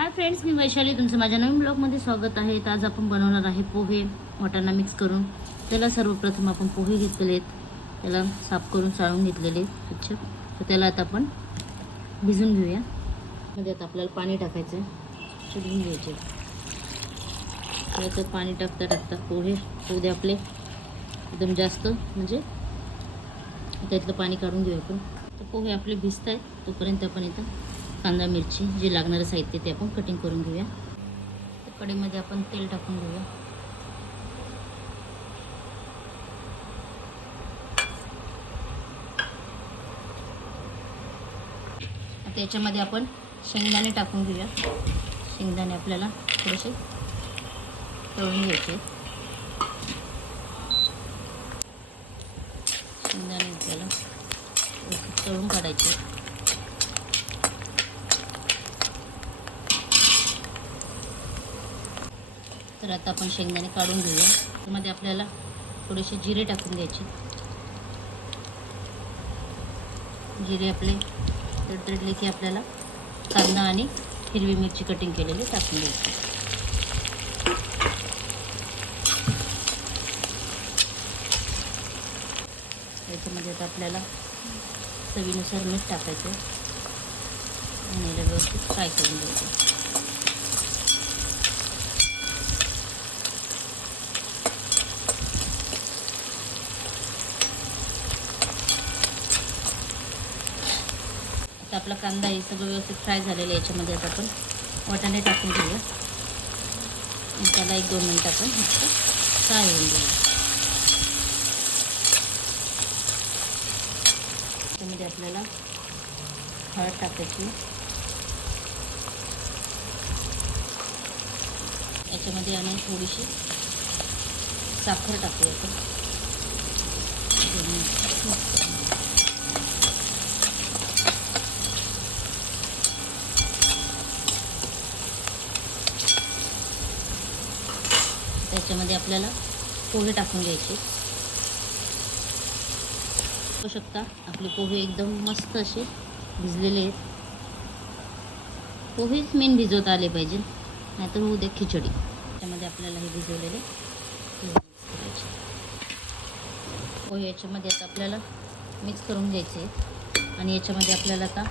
Hi friends, मी वैशाली, तुमचं माझ्या नवीन ब्लॉगमध्ये स्वागत आहे. तर आज आपण बनवणार आहे पोहे वाटाणा मिक्स करून. त्याला सर्वप्रथम आपण पोहे घेतलेले आहेत, त्याला साफ करून चाळून घेतलेले स्वच्छ. तर त्याला आता आपण भिजून घेऊया. मध्ये आता आपल्याला पाणी टाकायचं आहे, शिजवून घ्यायचे. त्याचं पाणी टाकता टाकता पोहे होऊ दे आपले एकदम जास्त, म्हणजे त्यातलं पाणी काढून घेऊ आपण. तर पोहे आपले भिजत आहेत, तोपर्यंत आपण इथं कांदा मिरची जे लागणारं साहित्य ते आपण कटिंग करून घेऊया. तर कढईमध्ये आपण तेल टाकून घेऊया. आता याच्यामध्ये आपण शेंगदाणे टाकून घेऊया. शेंगदाणे आपल्याला थोडेसे तळून घ्यायचे. शेंगदाणे आपल्याला तळून काढायचे. तर आता आपण शेंगदाणे काढून घेऊया. त्यामध्ये आपल्याला थोडेसे जिरे टाकून द्यायचे. जिरे आपले तडतडले की आपल्याला कांदा आणि हिरवी मिरची कटिंग केलेली टाकून द्यायची. याच्यामध्ये आता आपल्याला चवीनुसार मीठ टाकायचं आणि याला व्यवस्थित फ्राय करून द्यायचं. आता आपला कांदा हे सगळं व्यवस्थित फ्राय झालेलं आहे. याच्यामध्ये आता आपण वाटाणे टाकून घेऊया आणि त्याला 1-2 मिनिट आपण मस्त फ्राय होऊन घेऊया. त्यामध्ये आपल्याला हळद टाकायची. याच्यामध्ये आणि थोडीशी साखर टाकूया आपण. त्याच्यामध्ये आपल्याला पोहे टाकून घ्यायचे. बघू शकता आपले पोहे एकदम मस्त असे भिजलेले आहेत. पोहेच मेन भिजवत आले पाहिजे, नाहीतर होऊ दे खिचडी. त्याच्यामध्ये आपल्याला हे भिजवलेले करायचे पोहे याच्यामध्ये आता आपल्याला मिक्स करून घ्यायचे. आणि याच्यामध्ये आपल्याला आता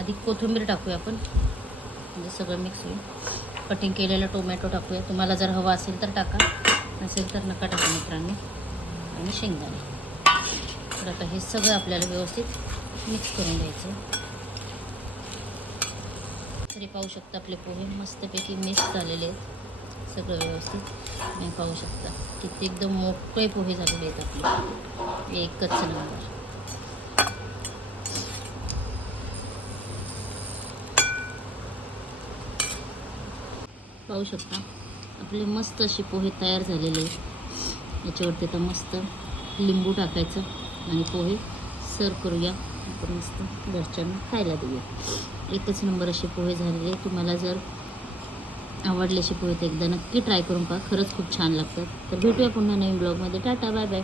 आधी कोथिंबीर टाकूया आपण, म्हणजे सगळं मिक्स होईल. कटिंग केलेला टोमॅटो टाकूया. तुम्हाला जर हवा असेल तर टाका, नसेल तर नका टाका मित्रांनी. आणि शेंगदाणे. तर आता हे सगळं आपल्याला व्यवस्थित मिक्स करून द्यायचं. तरी पाहू शकता आपले पोहे मस्तपैकी मिक्स झालेले आहेत सगळं व्यवस्थित. तुम्ही पाहू शकता किती एकदम मोकळे पोहे झालेले आहेत आपले, एकच नंबर. पाहू शकता आपले मस्त असे पोहे तयार झालेले आहेत. याच्यावरती आता मस्त लिंबू टाकायचं आणि पोहे सर्व करूया. आपण मस्त घरच्यांना खायला देऊया. एकच नंबर असे पोहे झालेले. तुम्हाला जर आवडले असे पोहे तर एकदा नक्की ट्राय करून पहा, खरंच खूप छान लागतात. तर भेटूया पुन्हा नवीन ब्लॉगमध्ये. Ta-ta, bye bye.